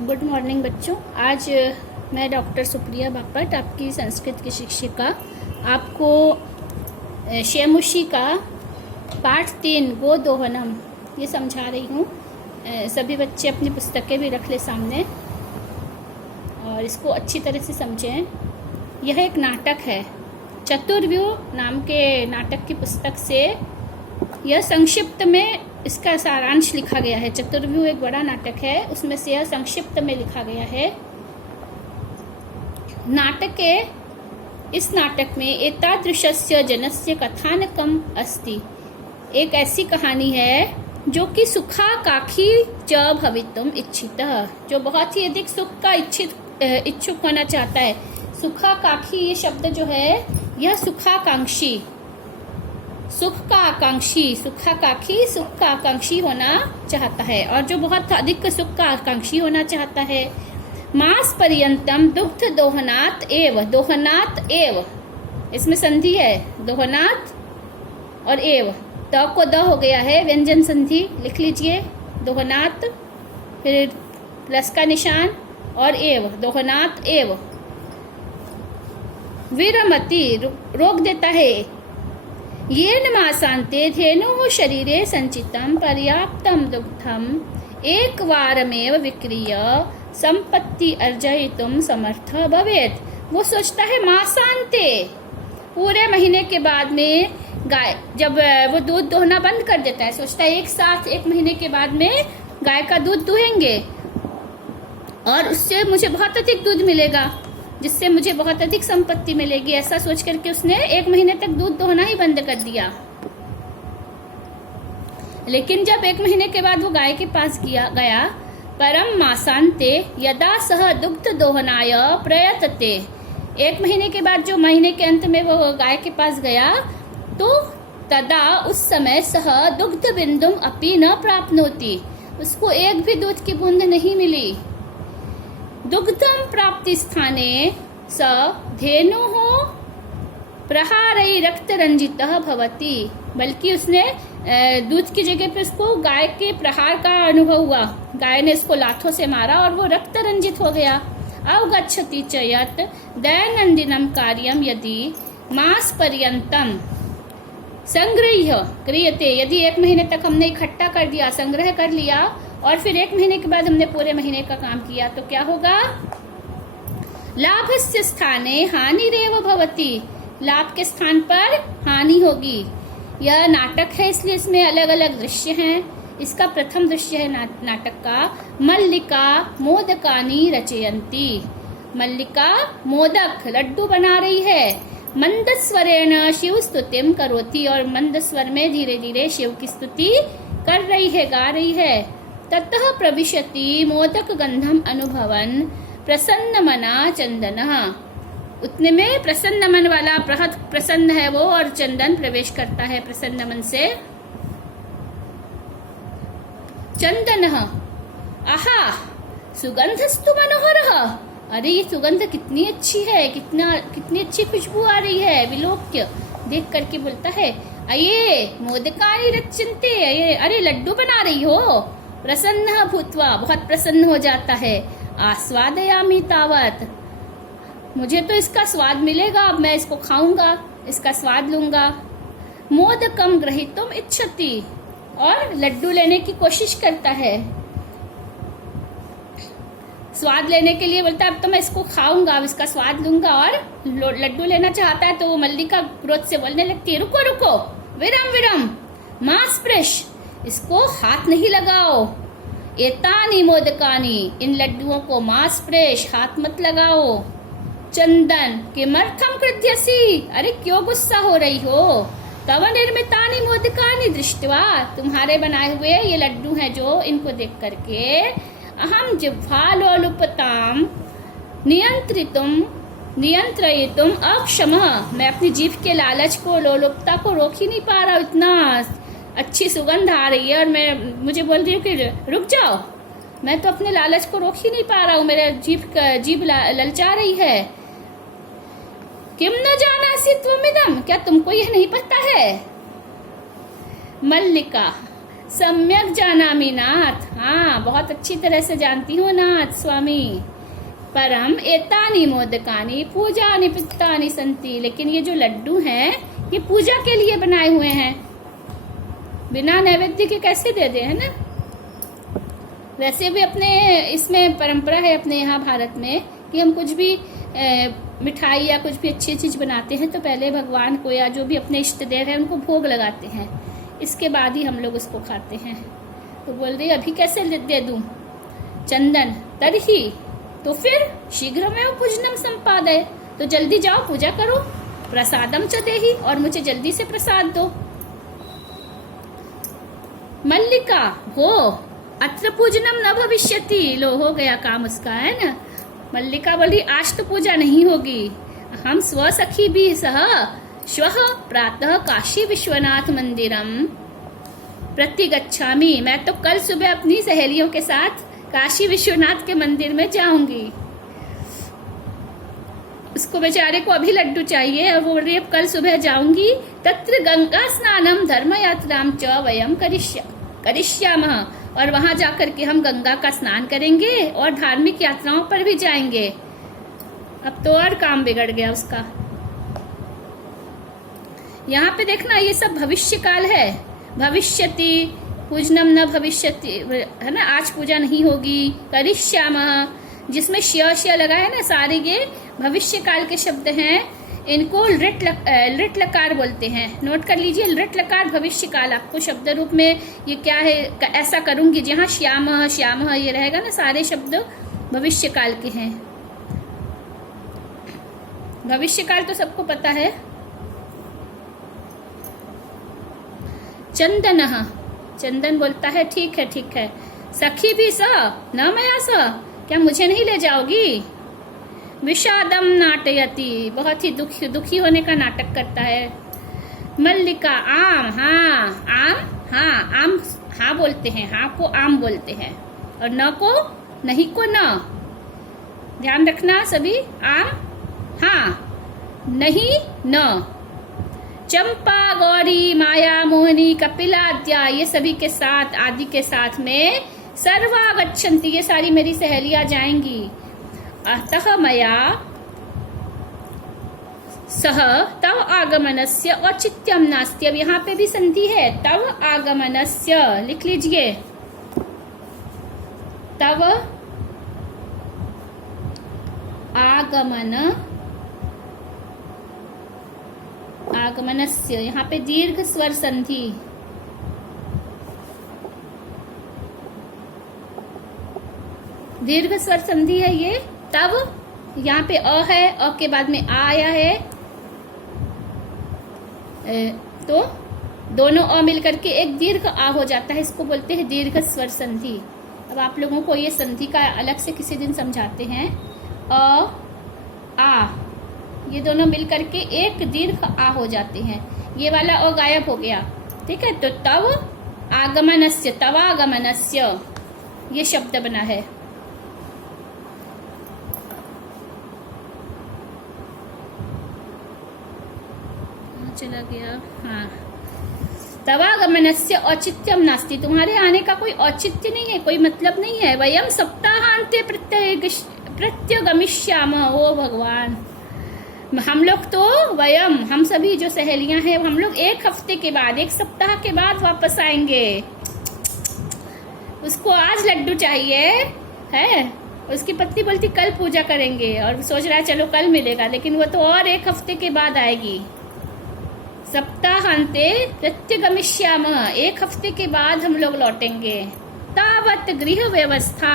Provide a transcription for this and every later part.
Good morning बच्चों। आज मैं डॉक्टर सुप्रिया बापट, आपकी संस्कृत की शिक्षिका, आपको शेमुशी का पाठ 3 गोदोहनम ये समझा रही हूँ। सभी बच्चे अपनी पुस्तकें भी रख ले सामने और इसको अच्छी तरह से समझें। यह एक नाटक है। चतुर्व्यूह नाम के नाटक की पुस्तक से यह संक्षिप्त में इसका सारांश लिखा गया है। चतुर्व्यूह एक बड़ा नाटक है, उसमें से यह संक्षिप्त में लिखा गया है। इस नाटक में एतादृशस्य जनस्य कथानकम अस्ति, एक ऐसी कहानी है जो कि सुखा काखी च भवितुम इच्छितः, जो बहुत ही अधिक सुख का इच्छुक होना चाहता है। सुखा काखी ये शब्द जो है यह सुखाकांक्षी, सुख का आकांक्षी, सुखाकांक्षी सुख का आकांक्षी होना चाहता है, और जो बहुत अधिक सुख का आकांक्षी होना चाहता है। मास पर्यंतम दुग्ध दोहनात एव, दोहनात एव इसमें संधि है, दोहनात और एव, त को द हो गया है, व्यंजन संधि लिख लीजिए। दोहनात फिर प्लस का निशान और एव, दोहनात एव। विरमति रोक देता है। येन मासान्ते धेनुः शरीरे संचितं पर्याप्तं दुग्धम् एकवारमेव विक्रीय संपत्ति अर्जयितुं समर्थ भवेत्। वो सोचता है मासान्ते, पूरे महीने के बाद में गाय जब वो दूध दोहना बंद कर देता है, सोचता है एक साथ 1 महीने के बाद में गाय का दूध दुहेंगे और उससे मुझे बहुत अधिक दूध मिलेगा, जिससे मुझे बहुत अधिक संपत्ति मिलेगी। ऐसा सोच करके उसने 1 महीने तक दूध दोहना ही बंद कर दिया। लेकिन जब 1 महीने के बाद वो गाय के पास गया, परम मासान्ते यदा सह दुग्ध दोहनाय प्रयतते, 1 महीने के बाद जो महीने के अंत में वो गाय के पास गया, तो तदा उस समय सह दुग्ध बिंदुम अपि न प्राप्नोति, उसको एक भी दूध की बूंद नहीं मिली। दुग्धम प्राप्ति स्थाने स धेनुः प्रहारै रक्त रंजितः भवति, बल्कि उसने दूध की जगह पे उसको गाय के प्रहार का अनुभव हुआ। गाय ने इसको लाथों से मारा और वो रक्त रंजित हो गया। अवगच्छति च यत् दैनंदिनम कार्यम यदि मास पर्यंतम संग्रह्य क्रियते, यदि 1 महीने तक हमने इकट्ठा कर दिया, संग्रह कर लिया, और फिर 1 महीने के बाद हमने पूरे महीने का काम किया, तो क्या होगा? लाभस्य स्थाने हानिरेव भवति, लाभ के स्थान पर हानि होगी। यह नाटक है, इसलिए इसमें अलग अलग दृश्य हैं। इसका प्रथम दृश्य है नाटक का, मल्लिका मोदकानि रचयन्ति। मल्लिका मोदक लड्डू बना रही है। मंद स्वरेण शिव स्तुतिम करोति, और मंद स्वर में धीरे धीरे शिव की स्तुति कर रही है, गा रही है। ततः प्रविशति मोदक गंधम अनुभवन प्रसन्न मना चंदनः, उतने में प्रसन्न मन वाला प्रसन्न है वो, और चंदन प्रवेश करता है प्रसन्न मन से। चंदनः आहा सुगंधस्तु मनोहरः, अरे ये सुगंध कितनी अच्छी है, कितनी अच्छी खुशबू आ रही है। विलोक्य देख करके बोलता है, अये मोदकानि रचन्ते, अरे लड्डू बना रही हो। प्रसन्न भूत्वा, बहुत प्रसन्न हो जाता है। आस्वादयामि तावत्, मुझे तो इसका स्वाद मिलेगा, अब मैं इसको खाऊंगा, इसका स्वाद लूंगा। मोदकम ग्रहीतुम इच्छति, और लड्डू लेने की कोशिश करता है। स्वाद लेने के लिए बोलता है अब तो मैं इसको खाऊंगा, अब इसका स्वाद लूंगा, और लड्डू लेना चाहता है। तो वो मल्लिका क्रोध से बोलने लगती है, रुको रुको, विरम विरम मा स्पृश, इसको हाथ नहीं लगाओ। एतानि मोदकानि, इन लड्डुओं को मा स्पृश, हाथ मत लगाओ। चंदन किमर्थम क्रुध्यसि, अरे क्यों गुस्सा हो रही हो। तव निर्मितानि मोदकानि दृष्ट्वा, तुम्हारे बनाए हुए ये लड्डू हैं जो, इनको देख करके अहम जिह्वालोलुपताम नियंत्रयितुम अक्षमः, मैं अपनी जीभ के लालच को, लोलुपता को रोक ही नहीं पा रहा। इतना अच्छी सुगंध आ रही है और मुझे बोल रही हूँ कि रुक जाओ, मैं तो अपने लालच को रोक ही नहीं पा रहा हूँ, मेरे जीभ ललचा रही है। किम न जानासि त्वमिदं, क्या तुमको यह नहीं पता है? मल्लिका सम्यक जानामि नाथ, हाँ बहुत अच्छी तरह से जानती हूँ नाथ स्वामी। परम एतानि मोदकानि पूजानि पित्तानि संति, लेकिन ये जो लड्डू हैं ये पूजा के लिए बनाए हुए हैं, बिना नैवेद्य के कैसे दे दे, है ना। वैसे भी अपने इसमें परंपरा है अपने यहाँ भारत में कि हम कुछ भी मिठाई या कुछ भी अच्छी चीज बनाते हैं तो पहले भगवान को या जो भी अपने इष्ट देव है उनको भोग लगाते हैं, इसके बाद ही हम लोग उसको खाते हैं। तो बोल रही अभी कैसे दे दूं चंदन, तरही तो फिर शीघ्र में पूजनम संपादय, तो जल्दी जाओ पूजा करो, प्रसादम च देहि, और मुझे जल्दी से प्रसाद दो। मल्लिका हो अत्र पूजनम न भविष्यति, लो हो गया काम उसका, है ना। मल्लिका बोली आज तो पूजा नहीं होगी, हम स्वसखी भी सह श्वः प्रातः काशी विश्वनाथ मंदिरम प्रतिगच्छामि, मैं तो कल सुबह अपनी सहेलियों के साथ काशी विश्वनाथ के मंदिर में जाऊंगी। उसको बेचारे को अभी लड्डू चाहिए और वो बोल रही है कल सुबह जाऊंगी। तत्र गंगा स्नानम धर्म यात्राम च वयम करिष्यामः, और वहां जाकर के हम गंगा का स्नान करेंगे और धार्मिक यात्राओं पर भी जाएंगे। अब तो और काम बिगड़ गया उसका। यहाँ पे देखना ये सब भविष्य काल है, भविष्यति पूजनम न भविष्यति, है ना, आज पूजा नहीं होगी। करिष्यामः जिसमें श्य लगा है ना, सारे ये भविष्य काल के शब्द हैं, इनको लृट लकार बोलते हैं। नोट कर लीजिए, लृट लकार भविष्य काल, आपको शब्द रूप में ये क्या है, ऐसा करूंगी जहाँ श्याम श्याम ये रहेगा ना, सारे शब्द भविष्य काल के हैं। भविष्य काल तो सबको पता है। चंदन, चंदन बोलता है ठीक है ठीक है। सखी भी स न मया स, क्या मुझे नहीं ले जाओगी। विषादम नाटयति, बहुत ही दुखी होने का नाटक करता है। मल्लिका आम, हाँ आम, हाँ आम, हाँ बोलते हैं, हाँ को आम बोलते हैं और न को नहीं को न, ध्यान रखना सभी, आम हाँ नहीं न। चंपा गौरी माया मोहिनी कपिलाद्या, ये सभी के साथ आदि के साथ में सर्वा गच्छन्ति, ये सारी मेरी सहेलियां जाएंगी। अतः मया सह तव आगमनस्य औचित्यम नास्ति, अब यहाँ पे भी संधि है, तव आगमनस्य लिख लीजिए, तव आगमनस्य, यहाँ पे दीर्घ स्वर संधि, दीर्घ स्वर संधि है ये। तब यहाँ पे अ है, अ के बाद में आ आया है, तो दोनों अ मिलकर के एक दीर्घ आ हो जाता है, इसको बोलते हैं दीर्घ स्वर संधि। अब आप लोगों को ये संधि का अलग से किसी दिन समझाते हैं। अ आ, ये दोनों मिलकर के एक दीर्घ आ हो जाते हैं, ये वाला अ गायब हो गया, ठीक है। तो तव आगमनस्य, तवागमनस्य ये शब्द बना है। चला गया, हाँ। तवागमनस्य औचित्यम नास्ति, तुम्हारे आने का कोई औचित्य नहीं है, कोई मतलब नहीं है। वयम सप्ताहांते प्रत्यगमिष्याम, ओ भगवान, हम लोग तो वयम, हम सभी जो सहेलियां हैं, हम लोग एक हफ्ते के बाद, एक सप्ताह के बाद वापस आएंगे। उसको आज लड्डू चाहिए है, उसकी पत्नी बोलती कल पूजा करेंगे, और सोच रहा है चलो कल मिलेगा, लेकिन वो तो और एक हफ्ते के बाद आएगी। सप्ताहांते प्रत्यगमिष्याम, एक हफ्ते के बाद हम लोग लौटेंगे। तावत गृह व्यवस्था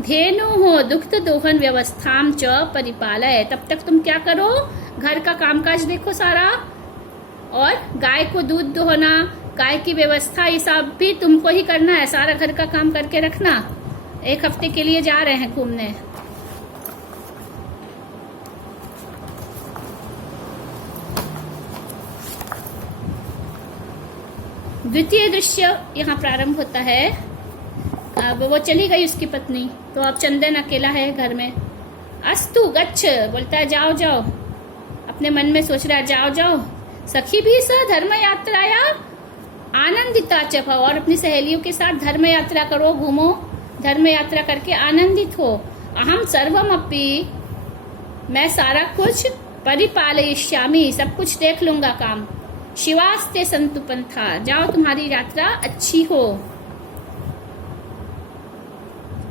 धेनु हो दुग्ध दोहन व्यवस्थाम च परिपालय, तब तक तुम क्या करो, घर का कामकाज देखो सारा, और गाय को दूध दोहना, गाय की व्यवस्था, ये सब भी तुमको ही करना है, सारा घर का काम करके रखना। एक हफ्ते के लिए जा रहे हैं घूमने। द्वितीय दृश्य यहाँ प्रारंभ होता है। अब वो चली गई उसकी पत्नी, तो अब चंदन अकेला है घर में। अस्तु गच्छ, बोलता है जाओ जाओ, अपने मन में सोच रहा है जाओ जाओ। सखी भी स धर्म यात्राया आनंदिता च भव, और अपनी सहेलियों के साथ धर्म यात्रा करो, घूमो, धर्म यात्रा करके आनंदित हो। अहम सर्वमपि, मैं सारा कुछ परिपालयिष्यामि, सब कुछ देख लूंगा काम। शिवास्ते संतु पंथा, जाओ तुम्हारी यात्रा अच्छी हो।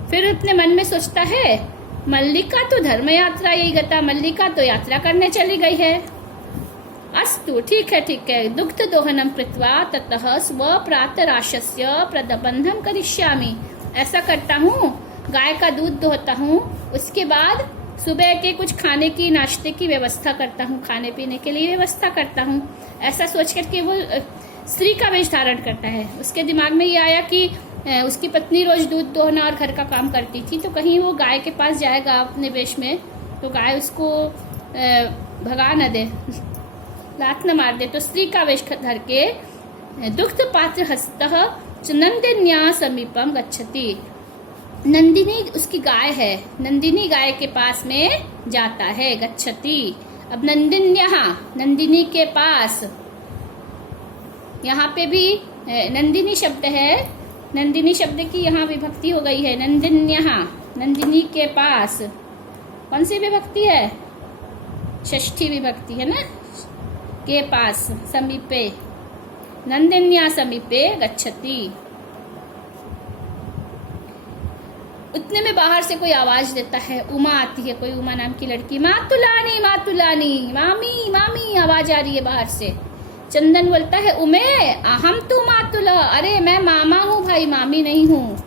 फिर अपने मन में सोचता है मल्लिका तो धर्म यात्रा यही गता, मल्लिका तो यात्रा करने चली गई है। अस्तु, ठीक है, दुग्ध दोहनम कृत्वा ततः स्व प्रातराशस्य प्रबंधम करिष्यामि, ऐसा करता हूँ, गाय का दूध दोहता हूँ, उसके बाद सुबह के कुछ खाने की, नाश्ते की व्यवस्था करता हूँ, खाने पीने के लिए व्यवस्था करता हूँ। ऐसा सोच करके वो स्त्री का वेश धारण करता है। उसके दिमाग में ये आया कि उसकी पत्नी रोज दूध दोहना और घर का काम करती थी, तो कहीं वो गाय के पास जाएगा अपने वेश में, तो गाय उसको भगा न दे, लात न मार दे, तो स्त्री का वेश धर के दुग्ध पात्र हस्तः नंदिन्या समीपम गच्छति, नंदिनी उसकी गाय है, नंदिनी गाय के पास में जाता है, गच्छति। अब नंदिन्या, नंदिनी के पास, यहाँ पे भी नंदिनी शब्द है, नंदिनी शब्द की यहाँ विभक्ति हो गई है, नंदिन्या, नंदिनी के पास। कौन सी विभक्ति है? षष्ठी विभक्ति है ना, के पास, समीपे, नंदिन्या समीपे गच्छति। उतने में बाहर से कोई आवाज देता है, उमा आती है, कोई उमा नाम की लड़की, मातुलानी मातुलानी, मामी मामी, आवाज आ रही है बाहर से। चंदन बोलता है, उमे अहम तू मातुला, अरे मैं मामा हूँ भाई, मामी नहीं हूँ।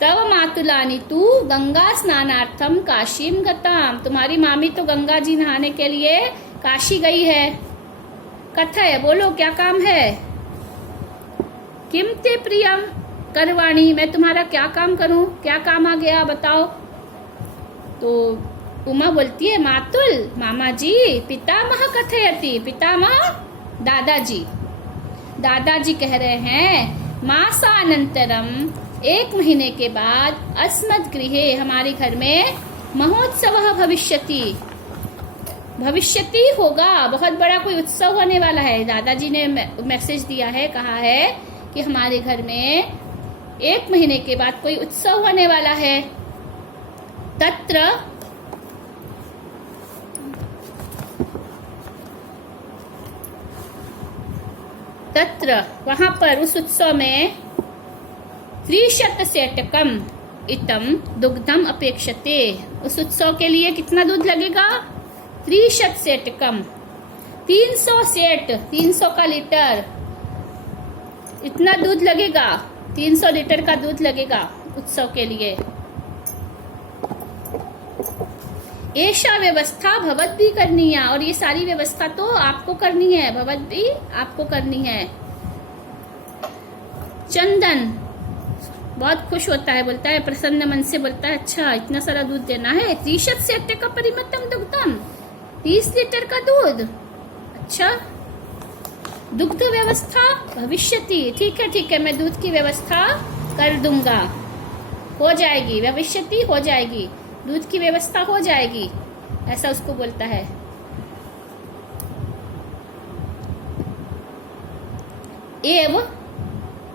तव मातुलानी तू गंगा स्नानार्थम काशीम गताम, तुम्हारी मामी तो गंगा जी नहाने के लिए काशी गई है। कथय, बोलो क्या काम है? किम ते प्रियम करवाणी, मैं तुम्हारा क्या काम करूं, क्या काम आ गया बताओ। तो उमा बोलती है, मातुल मामा जी, पितामह कथयति, पितामह दादाजी, दादाजी कह रहे हैं, मासानंतरम, 1 महीने के बाद, अस्मद् गृहे, हमारे घर में, महोत्सव भविष्यति, भविष्यति होगा, बहुत बड़ा कोई उत्सव होने वाला है। दादाजी ने मैसेज दिया है, कहा है कि हमारे घर में 1 महीने के बाद कोई उत्सव होने वाला है। तत्र वहां पर, उस उत्सव में 300 सेटकम इतम दुग्धम अपेक्षते, उस उत्सव के लिए कितना दूध लगेगा? 300 सेटकम, 300 सेट, 300 का लीटर, इतना दूध लगेगा, 300 लीटर का दूध लगेगा उत्सव के लिए। ऐसा व्यवस्था भवत भी करनी है, और ये सारी व्यवस्था तो आपको करनी है, भवत भी आपको करनी है। चंदन बहुत खुश होता है, बोलता है, प्रसन्न मन से बोलता है, अच्छा इतना सारा दूध देना है, 300 सेट का परिमितम दुग्धम, 30 लीटर का दूध, अच्छा, दुग्ध व्यवस्था भविष्यति, ठीक है, मैं दूध की व्यवस्था कर दूंगा, हो जाएगी, भविष्यति हो जाएगी, दूध की व्यवस्था हो जाएगी, ऐसा उसको बोलता है।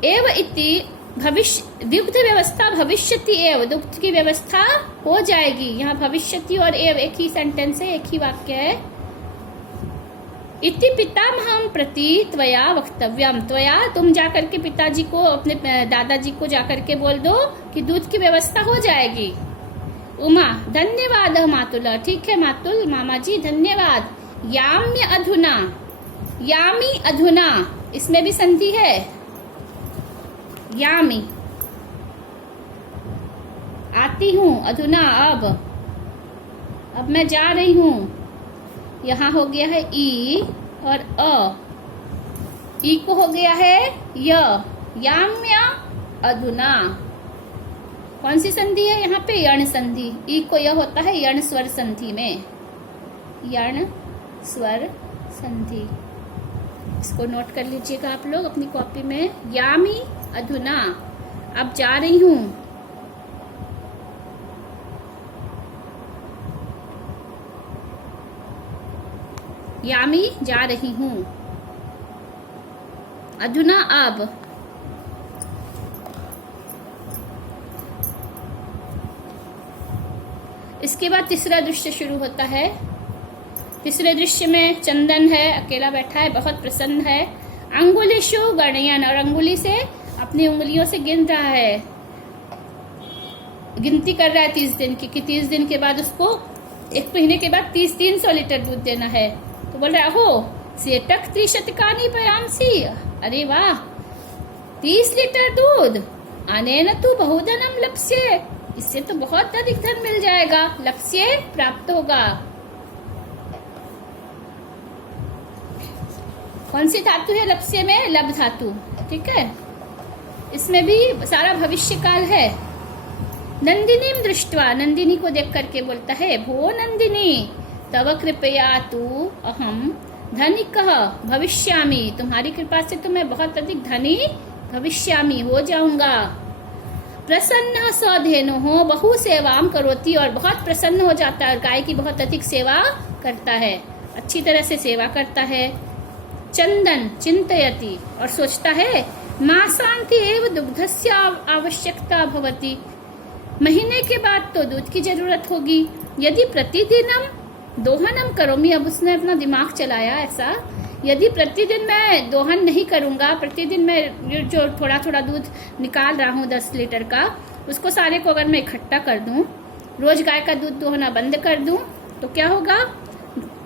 एव इति भविष्य, दुग्ध व्यवस्था भविष्यति एव, दुग्ध की व्यवस्था हो जाएगी। यहाँ भविष्यति और एव एक ही सेंटेंस है, एक ही वाक्य है। इति पितामहं प्रति त्वया वक्तव्यम, त्वया, तुम जाकर के पिताजी को, अपने दादाजी को जाकर के बोल दो कि दूध की व्यवस्था हो जाएगी। उमा, धन्यवाद मातुल, ठीक है मातुल, मामा जी धन्यवाद। याम्य अधुना, यामी अधुना, इसमें भी संधि है, यामी, आती हूँ, अधुना अब मैं जा रही हूँ। यहाँ हो गया है ई और अ, ई को हो गया है य, याम्य अधुना, कौन सी संधि है यहाँ पे? यण संधि। ई को यह होता है यण स्वर संधि में, यण स्वर संधि, इसको नोट कर लीजिएगा आप लोग अपनी कॉपी में। यामी अधुना, अब जा रही हूँ। यामी, जा रही हूँ। अधुना अब इसके बाद तीसरा दृश्य शुरू होता है। तीसरे दृश्य में चंदन है, अकेला बैठा है, बहुत प्रसन्न है। अंगुलिशु गणयन, और अंगुली से अपनी उंगलियों से गिन रहा है, गिनती कर रहा है 30 दिन की, कि 30 दिन के बाद उसको 1 महीने के बाद 300 लीटर दूध देना है। तो बोल रहा है हो सेटक 30 पयांसी, अरे वाह 30 लीटर दूध, अनेन तू बहुधनम लप्स्ये, इससे तो बहुत अधिक धन मिल जाएगा, लप्स्ये प्राप्त होगा। कौन सी धातु है लप्स्ये में? लब धातु, ठीक है। इसमें भी सारा भविष्य काल है। नंदिनीम दृष्ट्वा, नंदिनी को देख करके बोलता है, भो नंदिनी तव कृपया तू अहम धनिकः भविष्यामि, तुम्हारी कृपा से तो मैं बहुत अधिक धनी भविष्यामि हो जाऊंगा। प्रसन्न सधेनु हो बहु सेवाम करोती, और बहुत प्रसन्न हो जाता है, गाय की बहुत अधिक सेवा करता है, अच्छी तरह से सेवा करता है। चंदन चिंतयति, और सोचता है, मासांति एव दुग्धस्य आवश्यकता भवति, महीने के बाद तो दूध की जरूरत होगी। यदि प्रतिदिनम दोहनम करोमी, अब उसने अपना दिमाग चलाया ऐसा, यदि प्रतिदिन मैं दोहन नहीं करूंगा, प्रतिदिन मैं जो थोड़ा थोड़ा दूध निकाल रहा हूँ 10 लीटर का, उसको सारे को अगर मैं इकट्ठा कर दूं, रोज गाय का दूध दोहना बंद कर दूं, तो क्या होगा?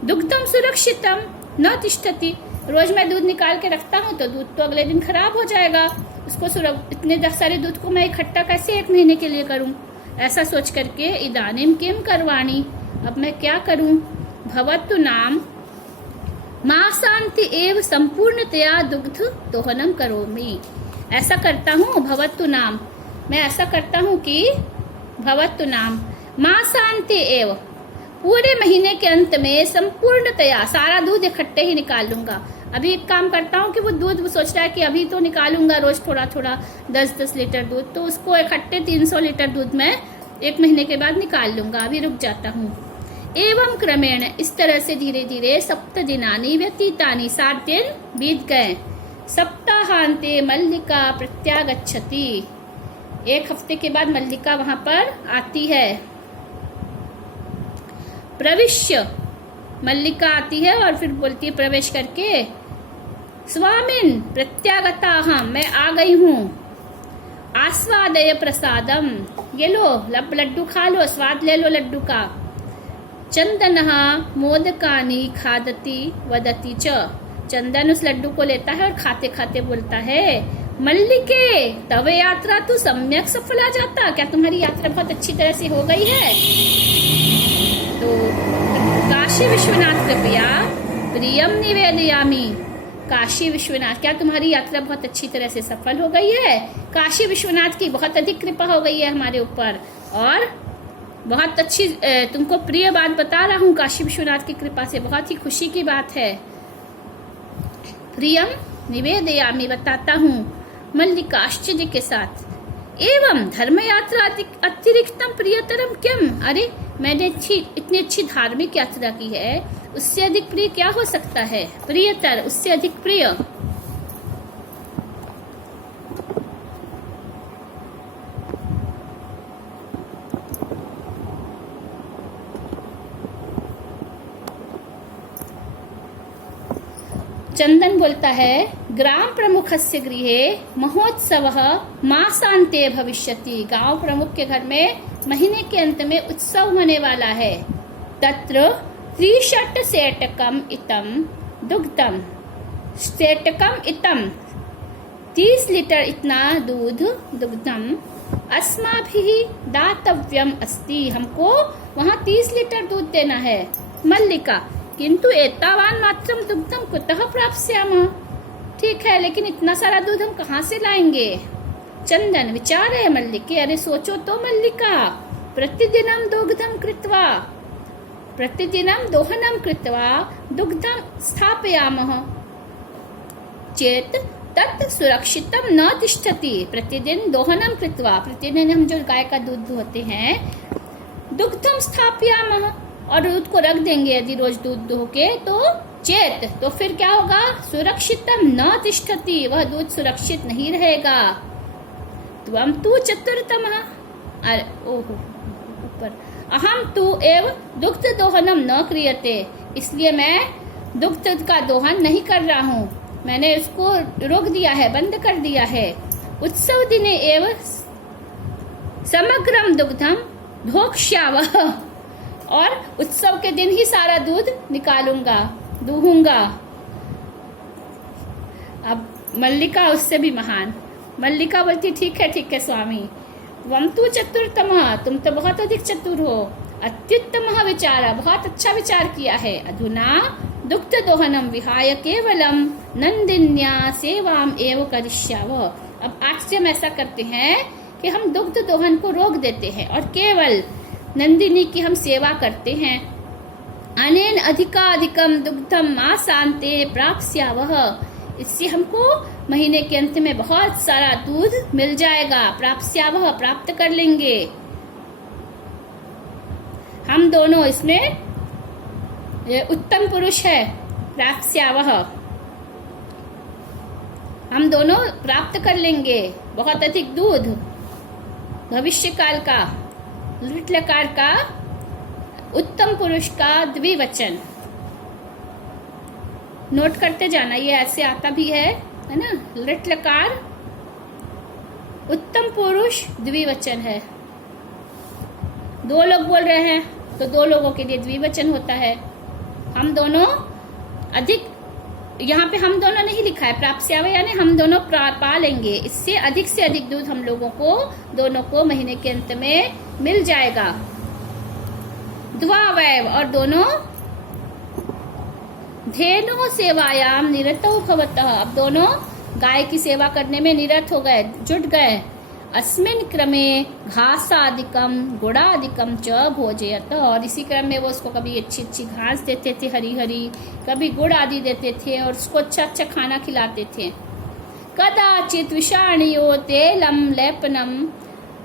दुग्धम सुरक्षितम न तिष्ठति, रोज मैं दूध निकाल के रखता हूँ तो दूध तो अगले दिन खराब हो जाएगा, उसको इतने सारे दूध को मैं इकट्ठा कैसे 1 महीने के लिए करूं? ऐसा सोच करके इदानीम किम करवाणी, अब मैं क्या करूं? भवतु नाम मासांति एव संपूर्णतया दुग्ध दोहनम करोमि, ऐसा करता हूँ भवतु नाम, मैं ऐसा करता हूँ कि भवतु नाम मासांति एव, पूरे महीने के अंत में संपूर्णतया सारा दूध इकट्ठे ही निकाल लूंगा। अभी एक काम करता हूँ कि वो दूध सोच रहा है कि अभी तो निकालूंगा रोज थोड़ा थोड़ा 10-10 लीटर दूध, तो उसको इकट्ठे 300 लीटर दूध मैं 1 महीने के बाद निकाल लूंगा, अभी रुक जाता हूँ। एवं क्रमेण, इस तरह से धीरे धीरे 7 दिनानि व्यतीतानि, 7 दिन बीत गए। सप्ताहांते मल्लिका प्रत्यागच्छति, 1 हफ्ते के बाद मल्लिका वहां पर आती है। प्रविश्य, मल्लिका आती है और फिर बोलती है प्रवेश करके, स्वामिन प्रत्यागताहम, मैं आ गई हूँ। आस्वादय प्रसादम, ये लो लड्डू खा लो, स्वाद ले लो लड्डू का। चंदनः मोदकानि खादति वदति च, चंदन उस लड्डू को लेता है और खाते खाते बोलता है, मल्लिके तव यात्रा तू सम्यक सफला जाता, क्या तुम्हारी यात्रा बहुत अच्छी तरह से हो गई है? तो काशी विश्वनाथ कृपया प्रियम निवेदयामी, काशी विश्वनाथ, क्या तुम्हारी यात्रा बहुत अच्छी तरह से सफल हो गई है? काशी विश्वनाथ की बहुत अधिक कृपा हो गई है हमारे ऊपर, और बहुत अच्छी तुमको प्रिय बात बता रहा हूँ, काशी विश्वनाथ की कृपा से बहुत ही खुशी की बात है। प्रियम निवेदयामी, बताता हूँ, मल्लिका आश्चर्य के साथ। एवं धर्म यात्रा अतिरिक्तम प्रियतरम किम, अरे मैंने इतनी अच्छी धार्मिक यात्रा की है, उससे अधिक प्रिय क्या हो सकता है? प्रियतर, उससे अधिक प्रिय। चंदन बोलता है, ग्राम प्रमुखस्य गृहे महोत्सवः मासान्ते भविष्यति, गांव प्रमुख के घर में महीने के अंत में उत्सव होने वाला है। तत्र 30 सेटकम इतम दुग्धम, सेटकम इतम 30 लीटर इतना दूध, दुग्धम अस्माभिः दातव्यम अस्ति, हमको वहाँ 30 लीटर दूध देना है। मल्लिका, किंतु एतावान मात्रम दुग्धम कुतः प्राप्स्यामः, ठीक है लेकिन इतना सारा दूध हम कहाँ से लाएंगे? चंदन, विचार है मल्लिके, अरे सोचो तो मल्लिका, प्रतिदिनम दुग्धम कृत्वा, प्रतिदिनम दोहनम कृत्वा दुग्धम स्थापयामः चेत तत् सुरक्षितम न तिष्ठति, प्रतिदिन दोहनम कृत्वा, प्रतिदिन हम जो गाय का दूध दुहते हैं, दुग्धम स्थापयामः, और दूध को रख देंगे यदि रोज दूध दुह के, तो चेत तो फिर क्या होगा, सुरक्षितम न तिष्ठति, वह दूध सुरक्षित नहीं रहेगा। त्वम तु चतुरतमः, अरे ओहो ऊपर, अहम तु एव दुग्ध दोहनम न क्रियते, इसलिए मैं दुग्ध का दोहन नहीं कर रहा हूँ, मैंने इसको रोक दिया है, बंद कर दिया है। उत्सव दिने एव समग्रम दुग्धम भोक्ष्यावः, और उत्सव के दिन ही सारा दूध निकालूंगा, दूहूंगा। अब मल्लिका उससे भी महान, मल्लिका बोलती ठीक है स्वामी, वम तु चतुरतमः, तुम तो बहुत अधिक चतुर हो, अत्युत्तमः विचार, बहुत अच्छा विचार किया है। अधुना दुग्ध दोहनम विहाय केवलम नंदिन्या सेवाम एव करिष्यावः, अब आज से हम ऐसा करते हैं कि हम दुग्ध दोहन को रोक देते हैं और केवल नंदिनी की हम सेवा करते हैं। अनेन अधिकाधिकम दुग्धम मासान्ते प्राप्स्यावः, इससे हमको महीने के अंत में बहुत सारा दूध मिल जाएगा। प्राप्स्यावः, प्राप्त कर लेंगे हम दोनों, इसमें ये उत्तम पुरुष है। प्राप्स्यावः, हम दोनों प्राप्त कर लेंगे बहुत अधिक दूध। भविष्य काल का लिट लकार का उत्तम पुरुष का द्विवचन नोट करते जाना, ये ऐसे आता भी है ना। लिट लकार उत्तम पुरुष द्विवचन है, दो लोग बोल रहे हैं तो दो लोगों के लिए द्विवचन होता है। हम दोनों अधिक, यहाँ पे हम दोनों नहीं लिखा है, प्राप्स्यावः यानी हम दोनों पा लेंगे, इससे अधिक से अधिक दूध हम लोगों को दोनों को महीने के अंत में मिल जाएगा। द्वावैव, और दोनों धेनु सेवायाम निरतौ भवतः, अब दोनों गाय की सेवा करने में निरत हो गए, जुट गए। अस्मिन् क्रमे घासादिकम गुड़ादिकम च भोजयत, और इसी क्रम में वो उसको कभी अच्छी अच्छी घास देते थे हरी हरी, कभी गुड़ आदि देते थे और उसको अच्छा अच्छा खाना खिलाते थे। कदाचित विषाणियो तेलम लेपनम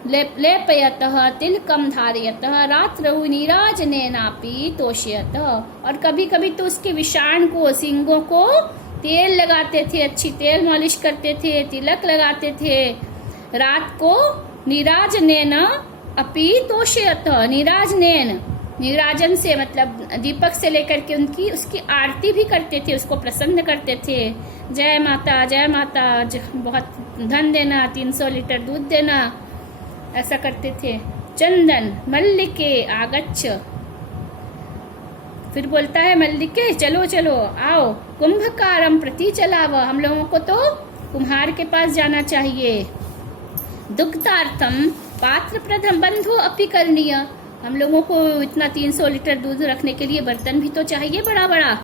लेपयतः तिलकम धारयतः रात्रौ नीराजनेनापि तोषयत, और कभी कभी तो उसके विषाण को, सींगों को तेल लगाते थे, अच्छी तेल मालिश करते थे, तिलक लगाते थे। रात को नीराजनेन अपि तोषयत, नीराजनेन, नीराजन से मतलब दीपक से लेकर के उनकी उसकी आरती भी करते थे, उसको प्रसन्न करते थे। जय माता जय माता, बहुत धन देना, 300 लीटर दूध देना, ऐसा करते थे। चंदन मल्लिके आगच्छ, फिर बोलता है मल्लिके चलो चलो आओ, कुंभकारम प्रति चलाव, हम लोगों को तो कुम्हार के पास जाना चाहिए। दुग्धार्थम पात्र प्रथम बंधु अपि करणीय, हम लोगों को इतना 300 लीटर दूध रखने के लिए बर्तन भी तो चाहिए बड़ा बड़ा,